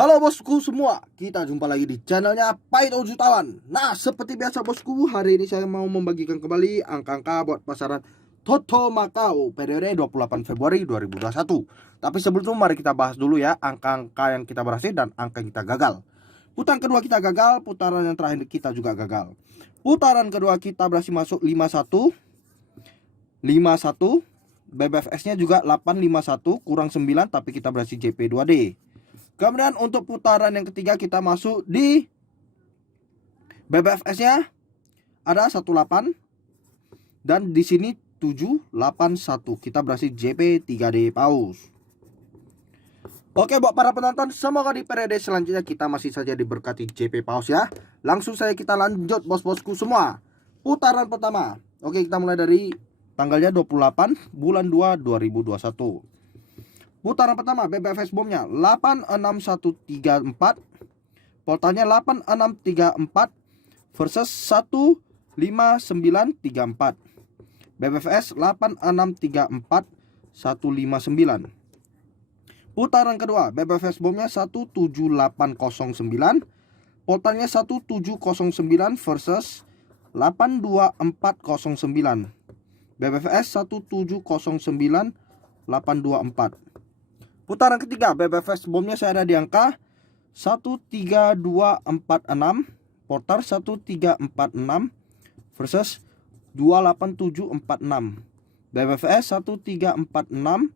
Halo bosku semua, kita jumpa lagi di channelnya Paito Jutawan. Nah, seperti biasa bosku, hari ini saya mau membagikan kembali angka-angka buat pasaran Toto Macau periode 28 Februari 2021. Tapi sebelum itu mari kita bahas dulu ya angka-angka yang kita berhasil dan angka yang kita gagal. Putaran kedua kita gagal, putaran yang terakhir kita juga gagal. Putaran kedua kita berhasil masuk 51, 51, BBFS-nya juga 851 kurang 9, tapi kita berhasil JP 2D. Kemudian untuk putaran yang ketiga kita masuk di BBFS-nya ada 18 dan di sini 781. Kita berhasil JP 3D paus. Oke, buat para penonton, semoga di periode selanjutnya kita masih saja diberkati JP paus ya. Langsung saja kita lanjut bos-bosku semua. Putaran pertama. Oke, kita mulai dari tanggalnya 28 bulan 2 2021. Putaran pertama BBFS bomnya 86134, portalnya 8634 versus 15934. BBFS 8634 159. Putaran kedua BBFS bomnya 17809, portalnya 1709 versus 82409. BBFS 1709 824. Putaran ketiga BBFS bomnya saya ada di angka 13246, portal 1346 versus 28746. BBFS 1346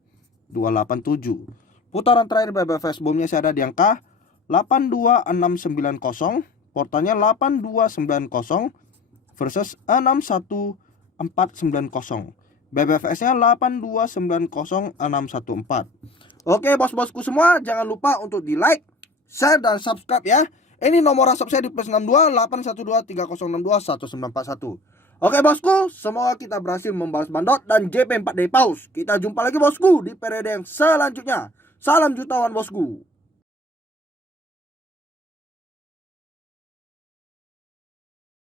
287. Putaran terakhir BBFS bomnya saya ada di angka 82690, portalnya 8290 versus 61490. BBFS-nya 8290614. Oke bos-bosku semua, jangan lupa untuk di like, share, dan subscribe ya. Ini nomor WhatsApp saya di +62 812 3062 1941. Oke bosku, semoga kita berhasil membalas bandot dan JP 4D paus. Kita jumpa lagi bosku di periode yang selanjutnya. Salam jutawan bosku.